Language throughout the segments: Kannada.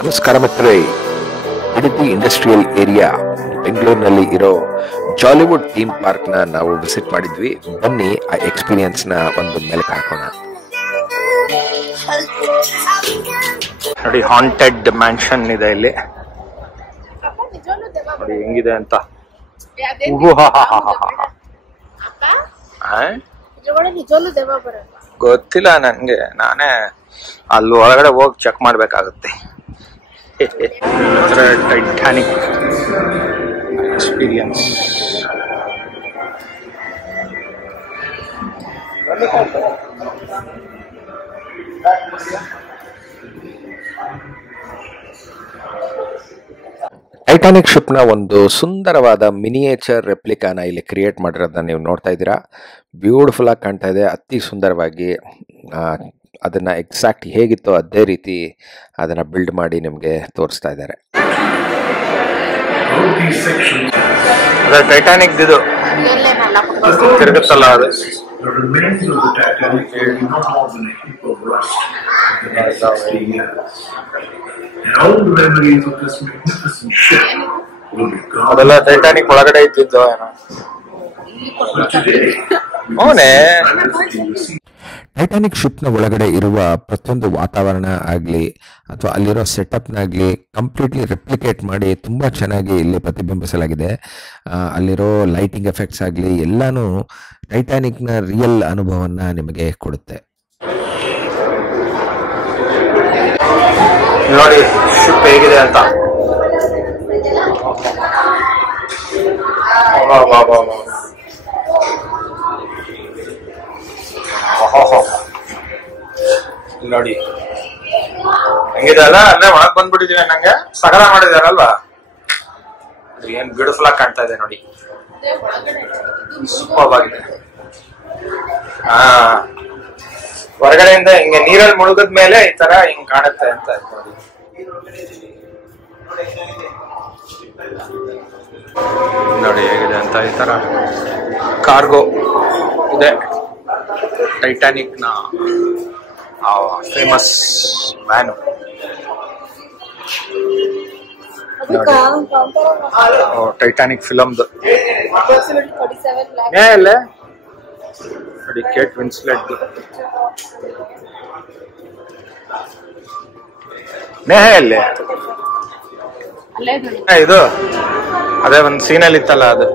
ನಮಸ್ಕಾರ ಮಿತ್ರರೇ, ಇಡೀ ಇಂಡಸ್ಟ್ರಿಯಲ್ ಏರಿಯಾ ಬೆಂಗಳೂರಿನಲ್ಲಿ ಇರೋ ಜಾಲಿವುಡ್ ಥೀಮ್ ಪಾರ್ಕ್ನ ನಾವು ವಿಸಿಟ್ ಮಾಡಿದ್ವಿ. ಬನ್ನಿ ಆ ಎಕ್ಸ್ಪೀರಿಯನ್ಸ್ನ ಒಂದು ಮೆಲುಕು ಹಾಕೋಣ. ನೋಡಿ, ಹಾಂಟೆಡ್ ಮ್ಯಾನ್ಷನ್ ಇದೆ ಇಲ್ಲಿ. ನೋಡಿ ಹೆಂಗಿದೆ ಅಂತ. ಗೊತ್ತಿಲ್ಲ ನನ್ಗೆ, ನಾನೇ ಅಲ್ಲಿ ಒಳಗಡೆ ಹೋಗಿ ಚೆಕ್ ಮಾಡ್ಬೇಕಾಗುತ್ತೆ. Titanic experience. ಟೈಟಾನಿಕ್ ಶಿಪ್ನ ಒಂದು ಸುಂದರವಾದ ಮಿನಿಯೇಚರ್ ರೆಪ್ಲಿಕಾನ ಇಲ್ಲಿ ಕ್ರಿಯೇಟ್ ಮಾಡಿರೋದನ್ನ ನೀವು ನೋಡ್ತಾ ಇದ್ದೀರಾ. ಬ್ಯೂಟಿಫುಲ್ ಆಗಿ ಕಾಣ್ತಾ ಇದೆ, ಅತಿ ಸುಂದರವಾಗಿ. ಅದನ್ನು ಎಕ್ಸಾಕ್ಟ್ ಹೇಗಿತ್ತೋ ಅದೇ ರೀತಿ ಅದನ್ನು ಬಿಲ್ಡ್ ಮಾಡಿ ನಿಮಗೆ ತೋರಿಸ್ತಾ ಇದ್ದಾರೆ. ಅದೇ ಟೈಟಾನಿಕ್ ಇದು ತಿರುಗುತ್ತಲ್ಲ ಅದು. The remains of the Titanic will be no more than a heap of rust in the next 60 years. And all the memories of this magnificent ship will be gone. ಅದೆಲ್ಲ ಟೈಟಾನಿಕ್ ಒಳಗಡೆ ಇದ್ದಿದ್ದು ಏನೋ. But today, ಅವನೇ ಟೈಟಾನಿಕ್ ಶಿಪ್ನ ಒಳಗಡೆ ಇರುವ ಪ್ರತಿಯೊಂದು ವಾತಾವರಣ ಆಗಲಿ ಅಥವಾ ಅಲ್ಲಿರೋ ಸೆಟಪ್ನಾಗಲಿ ಕಂಪ್ಲೀಟ್ಲಿ ರೆಪ್ಲಿಕೇಟ್ ಮಾಡಿ ತುಂಬ ಚೆನ್ನಾಗಿ ಇಲ್ಲಿ ಪ್ರತಿಬಿಂಬಿಸಲಾಗಿದೆ. ಅಲ್ಲಿರೋ ಲೈಟಿಂಗ್ ಎಫೆಕ್ಟ್ಸ್ ಆಗಲಿ ಎಲ್ಲನೂ ಟೈಟಾನಿಕ್ನ ರಿಯಲ್ ಅನುಭವವನ್ನು ನಿಮಗೆ ಕೊಡುತ್ತೆ. ನೋಡಿ ಶಿಪ್ ಹೇಗಿದೆ ಅಂತ. ನೋಡಿ ಹೆಂಗಿದೆ ಅಲ್ಲ. ಅಲ್ಲೇ ಒಳಗ್ ಬಂದ್ಬಿಟ್ಟಿದೀವಿ, ನಂಗೆ ಸಗರ ಮಾಡಿದಾರಲ್ವಾ. ಏನ್ ಬ್ಯೂಟಿಫುಲ್ ಆಗಿ ಕಾಣ್ತಾ ಇದೆ ನೋಡಿ, ಸೂಪರ್ ಆಗಿದೆ. ಹೊರಗಡೆಯಿಂದ ಹಿಂಗೆ ನೀರಲ್ಲಿ ಮುಳುಗದ ಮೇಲೆ ಈ ತರ ಹಿಂಗ್ ಕಾಣುತ್ತೆ ಅಂತ ನೋಡಿ. ನೋಡಿ ಹೇಗಿದೆ ಅಂತ. ಈ ತರ ಕಾರ್ಗೋ ಇದೆ ಟೈಟಾನಿಕ್ ನ ಫೇಮಸ್ ವ್ಯಾನು. ಟೈಟಾನಿಕ್ ಫಿಲಮ್ದು ಅಲ್ಲೇ ನೋಡಿ. ಕೇಟ್ ವಿನ್ಸ್ಲೆಟ್ ನೇಹ ಅಲ್ಲೇ ಇದು ಅದೇ ಒಂದು ಸೀನಲ್ಲಿ ಇತ್ತಲ್ಲ, ಅದು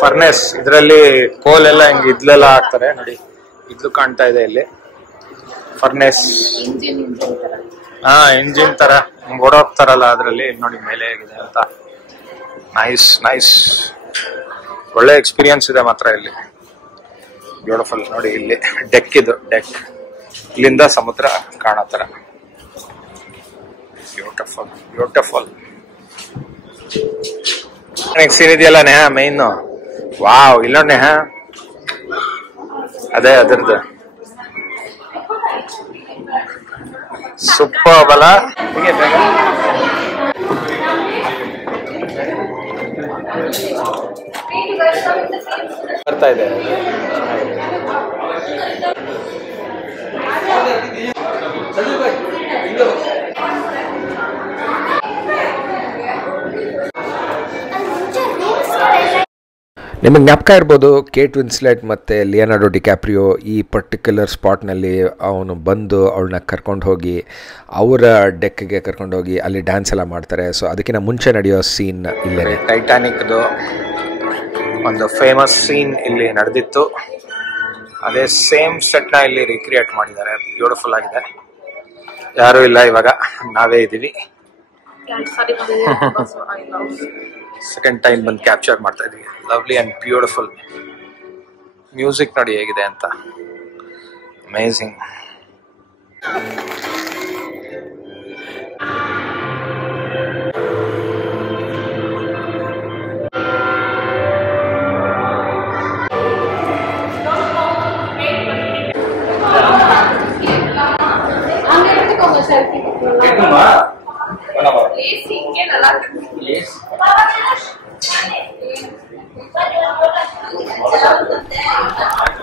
ಫರ್ನೆಸ್. ಇದ್ರಲ್ಲಿ ಕೋಲ್ ಎಲ್ಲ ಹಿಂಗ್ ಇದ್ಲೆಲ್ಲ ಹಾಕ್ತಾರೆ ನೋಡಿ. ಇದ್ಲು ಕಾಣ್ತಾ ಇದೆ ಇಲ್ಲಿ ಫರ್ನೆಸ್. ಇಂಜಿನ್ ತರ ಹಿಂಗ್ ಓಡೋಗ್ತಾರಲ್ಲ ಅದ್ರಲ್ಲಿ. ನೋಡಿ ಮೇಲೆ ಹೇಗಿದೆ ಅಂತ. ನೈಸ್ ನೈಸ್, ಒಳ್ಳೆ ಎಕ್ಸ್ಪೀರಿಯನ್ಸ್ ಇದೆ ಮಾತ್ರ ಇಲ್ಲಿ. ಬ್ಯೂಟಿಫುಲ್ ನೋಡಿ. ಇಲ್ಲಿ ಡೆಕ್, ಇದು ಡೆಕ್, ಇಲ್ಲಿಂದ ಸಮುದ್ರ ಕಾಣತರ. Beautiful beautiful. ಸೀನ್ ಇದೆಯಲ್ಲ ನೇಹ ಮೈನ್. ವಾವ್, ಇಲ್ಲ ನೇಹ ಅದೇ ಅದರದ್ದು ಸೂಪರ್ ಬಲ. ಬರ್ತಾ ಇದೆ. ನಿಮಗೆ ಜ್ಞಾಪಕ ಇರ್ಬೋದು, ಕೇಟ್ ವಿನ್ಸ್ಲೆಟ್ ಮತ್ತು ಲಿಯೋನಾರ್ಡೋ ಡಿಕ್ಯಾಪ್ರಿಯೋ ಈ ಪರ್ಟಿಕ್ಯುಲರ್ ಸ್ಪಾಟ್ನಲ್ಲಿ ಅವನು ಬಂದು ಅವಳನ್ನ ಕರ್ಕೊಂಡು ಹೋಗಿ ಅವರ ಡೆಕ್ಗೆ ಕರ್ಕೊಂಡು ಹೋಗಿ ಅಲ್ಲಿ ಡ್ಯಾನ್ಸ್ ಎಲ್ಲ ಮಾಡ್ತಾರೆ. ಸೊ ಅದಕ್ಕಿಂತ ಮುಂಚೆ ನಡೆಯೋ ಸೀನ್ ಇಲ್ಲೇ. ಟೈಟಾನಿಕ್ದು ಒಂದು ಫೇಮಸ್ ಸೀನ್ ಇಲ್ಲಿ ನಡೆದಿತ್ತು. ಅದೇ ಸೇಮ್ ಸೆಟ್ನ ಇಲ್ಲಿ ರಿಕ್ರಿಯೇಟ್ ಮಾಡಿದ್ದಾರೆ. ಬ್ಯೂಟಿಫುಲ್ ಆಗಿದೆ. ಯಾರೂ ಇಲ್ಲ ಇವಾಗ, ನಾವೇ ಇದ್ದೀವಿ. ಸೆಕೆಂಡ್ ಟೈಮ್ ಬಂದು ಕ್ಯಾಪ್ಚರ್ ಮಾಡ್ತಾ ಇದೀವಿ. Lovely and beautiful. ಮ್ಯೂಸಿಕ್ ನೋಡಿ ಹೇಗಿದೆ ಅಂತ. ಅಮೇಝಿಂಗ್.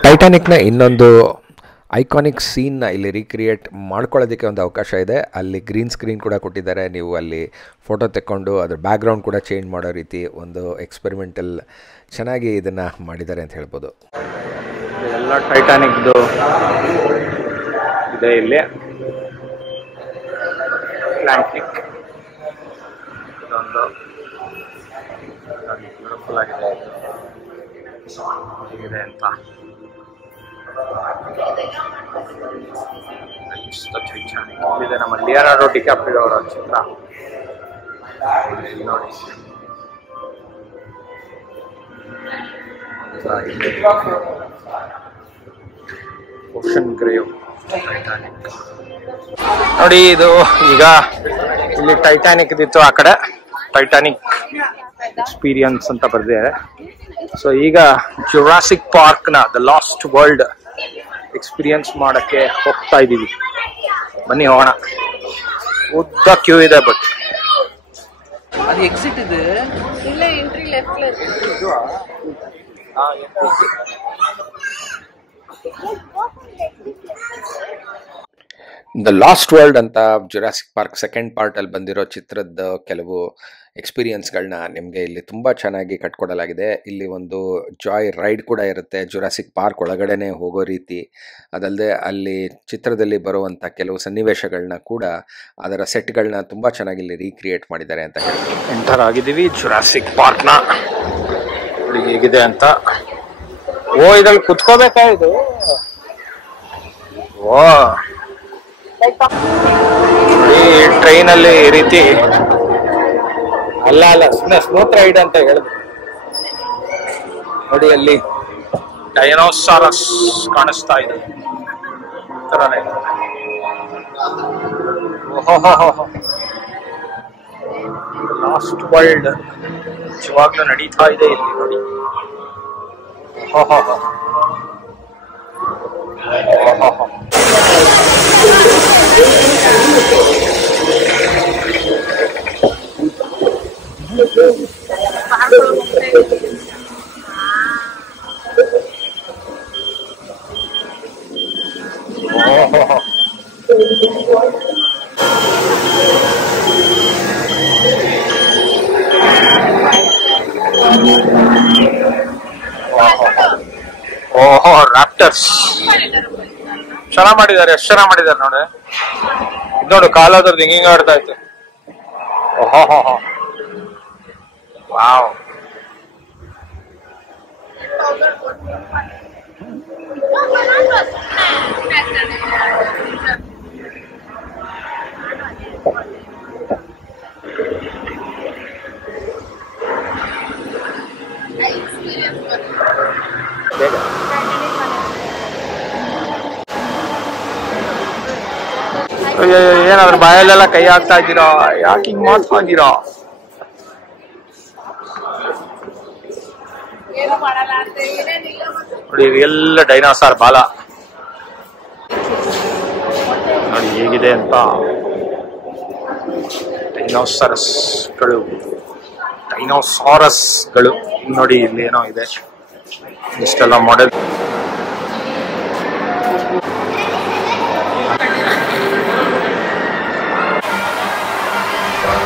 ಟೈಟಾನಿಕ್ನ ಇನ್ನೊಂದು ಐಕಾನಿಕ್ ಸೀನ್ನ ಇಲ್ಲಿ ರೀಕ್ರಿಯೇಟ್ ಮಾಡ್ಕೊಳ್ಳೋದಕ್ಕೆ ಒಂದು ಅವಕಾಶ ಇದೆ. ಅಲ್ಲಿ ಗ್ರೀನ್ ಸ್ಕ್ರೀನ್ ಕೂಡ ಕೊಟ್ಟಿದ್ದಾರೆ. ನೀವು ಅಲ್ಲಿ ಫೋಟೋ ತೆಕ್ಕೊಂಡು ಅದ್ರ ಬ್ಯಾಕ್ಗ್ರೌಂಡ್ ಕೂಡ ಚೇಂಜ್ ಮಾಡೋ ರೀತಿ ಒಂದು ಎಕ್ಸ್ಪೆರಿಮೆಂಟಲ್ ಚೆನ್ನಾಗಿ ಇದನ್ನು ಮಾಡಿದ್ದಾರೆ ಅಂತ ಹೇಳ್ಬೋದು. ಎಲ್ಲ ಟೈಟಾನಿಕ್ದು ಇದೆ ಇಲ್ಲಿ. ಅಟ್ಲಾಂಟಿಕ್ ಇದೊಂದು ಬ್ಯೂಟಿಫುಲ್ ಆಗಿದೆ. ಹೇಗಿದೆ ಅಂತ ಇಲ್ಲಿದೆ ನಮ್ಮ ಲಿಯೋನಾರ್ಡೋ ಡಿಕಾಪ್ರಿಯೋ ಅವರ ಚಿತ್ರ ನೋಡಿ. ಓಷನ್ ಗ್ರೇವ್ ಟೈಟಾನಿಕ್ ನೋಡಿ. ಇದು ಈಗ ಇಲ್ಲಿ ಟೈಟಾನಿಕ್ ಇದ್ದಿತ್ತು, ಆ ಕಡೆ ಟೈಟಾನಿಕ್ ಎಕ್ಸ್ಪೀರಿಯನ್ಸ್ ಅಂತ ಬರ್ದಿದ್ದಾರೆ. ಸೊ ಈಗ ಜುರಾಸಿಕ್ ಪಾರ್ಕ್ ನ ದ ಲಾಸ್ಟ್ ವರ್ಲ್ಡ್ ಎಕ್ಸ್ಪೀರಿಯನ್ಸ್ ಮಾಡಕ್ಕೆ ಹೋಗ್ತಾ ಇದೀವಿ. ಬನ್ನಿ ಹೋಗೋಣ. ಉದ್ದ ಕ್ಯೂ ಇದೆ, ಬಟ್ ಅದು ಎಕ್ಸಿಟ್ ಇದೆ. ಇಲ್ಲ, entry left. The last world ಅಂತ ಜುರಾಸಿಕ್ ಪಾರ್ಕ್ ಸೆಕೆಂಡ್ ಪಾರ್ಟಲ್ಲಿ ಬಂದಿರೋ ಚಿತ್ರದ ಕೆಲವು ಎಕ್ಸ್ಪೀರಿಯನ್ಸ್ಗಳನ್ನ ನಿಮಗೆ ಇಲ್ಲಿ ತುಂಬ ಚೆನ್ನಾಗಿ ಕಟ್ಕೊಡಲಾಗಿದೆ. ಇಲ್ಲಿ ಒಂದು ಜಾಯ್ ರೈಡ್ ಕೂಡ ಇರುತ್ತೆ, ಜುರಾಸಿಕ್ ಪಾರ್ಕ್ ಒಳಗಡೆನೆ ಹೋಗೋ ರೀತಿ. ಅದಲ್ಲದೆ ಅಲ್ಲಿ ಚಿತ್ರದಲ್ಲಿ ಬರುವಂಥ ಕೆಲವು ಸನ್ನಿವೇಶಗಳನ್ನ ಕೂಡ ಅದರ ಸೆಟ್ಗಳನ್ನ ತುಂಬ ಚೆನ್ನಾಗಿ ಇಲ್ಲಿ ರೀಕ್ರಿಯೇಟ್ ಮಾಡಿದ್ದಾರೆ ಅಂತ ಹೇಳ್ತೀನಿ. ಎಂಟರ್ ಆಗಿದ್ದೀವಿ ಜುರಾಸಿಕ್ ಪಾರ್ಕ್ನ. ಹೇಗಿದೆ ಅಂತ. ಓ, ಇದ್ರಲ್ಲಿ ಕುತ್ಕೋಬೇಕಾ ಇದು? ಓ, ಈ ಟ್ರೈನಲ್ಲಿ ಈ ರೀತಿ ಅಲ್ಲ ಸುಮ್ಮನೆ ಸ್ಮೂತ್ ರೈಡ್ ಅಂತ ಹೇಳಿದ್ರು ನೋಡಿ. ಅಲ್ಲಿ ಡೈನೋಸಾರಸ್ ಕಾಣಿಸ್ತಾ ಇದೆ. ಲಾಸ್ಟ್ ವರ್ಲ್ಡ್ ನಿಜವಾಗ್ಲೂ ನಡೀತಾ ಇದೆ ಇಲ್ಲಿ ನೋಡಿ. ಓಹೋ, ರಾಪ್ಟರ್ಸ್ ಚೆನ್ನಾಗ್ ಮಾಡಿದ್ದಾರೆ. ಎಷ್ಟು ಚೆನ್ನಾಗ್ ಮಾಡಿದ್ದಾರೆ ನೋಡಿ. ನೋಡು, ಕಾಲದ್ರದ್ದು ಹಿಂಗ ಆಡ್ತಾ ಇತ್ತು. ಓಹೋ, ವಾವ್. ಏನಾದ್ರು ಬಾಯಲ್ಲೆಲ್ಲ ಕೈ ಹಾಕ್ತಾ ಇದ್ದೀರಾ? ಯಾಕೆ ಹಿಂಗ್ ಮಾಡ್ತಾ ಇದ್ದೀರಾ? ನೋಡಿ, ಎಲ್ಲ ಡೈನೋಸಾರ್ ಬಾಲ ನೋಡಿ ಹೇಗಿದೆ ಅಂತ. ಡೈನೋಸಾರಸ್ಗಳು ನೋಡಿ. ಇಲ್ಲಿ ಏನೋ ಇದೆ, ಇಷ್ಟೆಲ್ಲ ಮಾಡೆಲ್.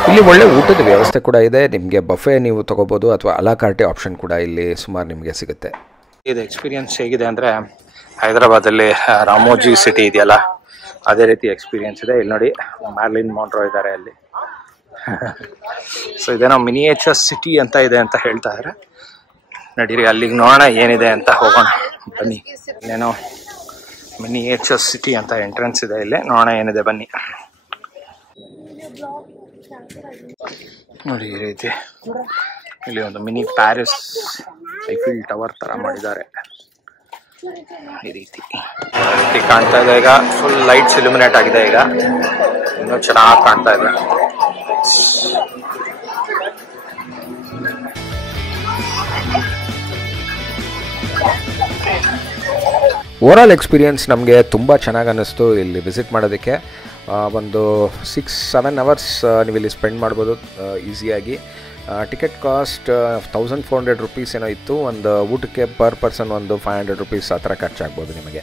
ಇಲ್ಲಿ ಒಳ್ಳೆ ಊಟದ ವ್ಯವಸ್ಥೆ ಕೂಡ ಇದೆ. ನಿಮಗೆ ಬಫೆ ನೀವು ತಗೋಬೋದು ಅಥವಾ ಅಲಾಕಾರ್ಟೆ ಆಪ್ಷನ್ ಕೂಡ ಇಲ್ಲಿ ಸುಮಾರು ನಿಮಗೆ ಸಿಗುತ್ತೆ. ಇದು ಎಕ್ಸ್ಪೀರಿಯನ್ಸ್ ಹೇಗಿದೆ ಅಂದರೆ, ಹೈದರಾಬಾದಲ್ಲಿ ರಾಮೋಜಿ ಸಿಟಿ ಇದೆಯಲ್ಲ, ಅದೇ ರೀತಿ ಎಕ್ಸ್ಪೀರಿಯನ್ಸ್ ಇದೆ. ಇಲ್ಲಿ ನೋಡಿ, ಮ್ಯಾರ್ಲಿನ್ ಮಾನ್ರೋ ಇದ್ದಾರೆ ಅಲ್ಲಿ. ಸೊ ಇದೇನೋ ಮಿನಿಯೇಚರ್ ಸಿಟಿ ಅಂತ ಇದೆ ಅಂತ ಹೇಳ್ತಾ ಇದ್ದಾರೆ. ನಡೀರಿ ಅಲ್ಲಿಗೆ ನೋಡೋಣ ಏನಿದೆ ಅಂತ. ಹೋಗೋಣ ಬನ್ನಿ. ಏನೋ ಮಿನಿಯೇಚರ್ ಸಿಟಿ ಅಂತ ಎಂಟ್ರೆನ್ಸ್ ಇದೆ ಇಲ್ಲಿ. ನೋಡೋಣ ಏನಿದೆ, ಬನ್ನಿ. ನೋಡಿ ಈ ರೀತಿ ಇಲ್ಲಿ ಒಂದು ಮಿನಿ ಪ್ಯಾರಿಸ್ ಐಫಿಲ್ ಟವರ್ ತರ ಮಾಡಿದ್ದಾರೆ. ಈ ರೀತಿ ಕಾಣ್ತಾ ಇದೆ. ಈಗ ಫುಲ್ ಲೈಟ್ಸ್ ಇಲ್ಯುಮಿನೇಟ್ ಆಗಿದೆ. ಈಗ ಇನ್ನೂ ಚೆನ್ನಾಗಿ ಕಾಣ್ತಾ ಇದೆ. ಓವರಾಲ್ ಎಕ್ಸ್ಪೀರಿಯನ್ಸ್ ನಮಗೆ ತುಂಬ ಚೆನ್ನಾಗಿ ಅನ್ನಿಸ್ತು ಇಲ್ಲಿ ವಿಸಿಟ್ ಮಾಡೋದಕ್ಕೆ. ಒಂದು 6-7 ಅವರ್ಸ್ ನೀವು ಇಲ್ಲಿ ಸ್ಪೆಂಡ್ ಮಾಡ್ಬೋದು ಈಸಿಯಾಗಿ. ಟಿಕೆಟ್ ಕಾಸ್ಟ್ 1400 ರುಪೀಸ್ ಏನೋ ಇತ್ತು. ಒಂದು ಊಟಕ್ಕೆ ಪರ್ ಪರ್ಸನ್ ಒಂದು 500 ರುಪೀಸ್ ಆ ಥರ ಖರ್ಚಾಗ್ಬೋದು ನಿಮಗೆ.